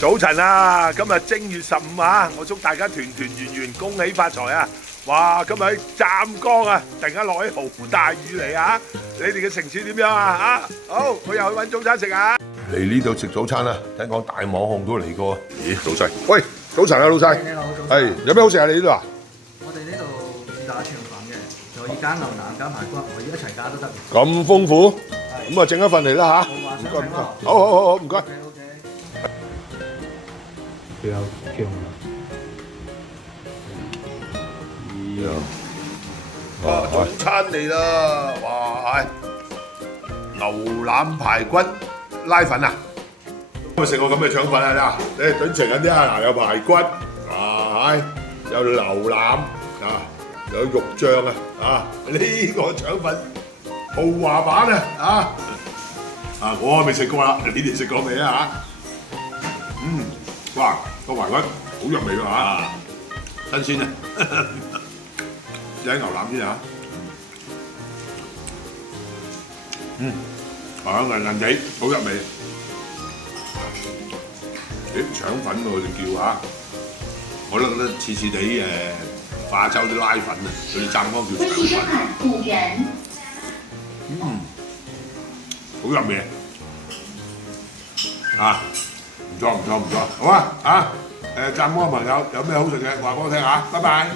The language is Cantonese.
早晨啊，今日正月15啊，我祝大家團團圓圓，恭喜發財啊！哇，今日喺湛江啊，突然間落起好大雨嚟啊！你哋嘅城市點樣啊？好，我又去揾早餐食啊！嚟呢度食早餐啊，聽講大網紅都嚟過。咦，老細，喂，早晨啊，老細。你好，早晨。係，有咩好食啊？你呢度啊？我哋呢度自打腸粉嘅，就可以加牛腩加排骨，可以一齊加都得。咁豐富，咁啊整一份嚟啦嚇。唔該唔該，好，唔該。比較強早餐嚟啦！哇，牛腩排骨拉粉啊！有冇食過咁嘅腸粉啊？你準情緊啲啊！有排骨，哇，有牛腩啊，有肉醬啊！呢個腸粉豪華版啊！我未食過啦，你哋食過未啊？哇，個排骨好入味喎新鮮啊！有牛腩先啊！韌韌地，好入味。腸粉我哋叫啊，我覺得似地化州啲拉粉啊，佢哋湛江叫腸粉。好入味啊！唔錯，好啊！湛江嘅朋友有咩好食嘅話俾我聽下，拜拜。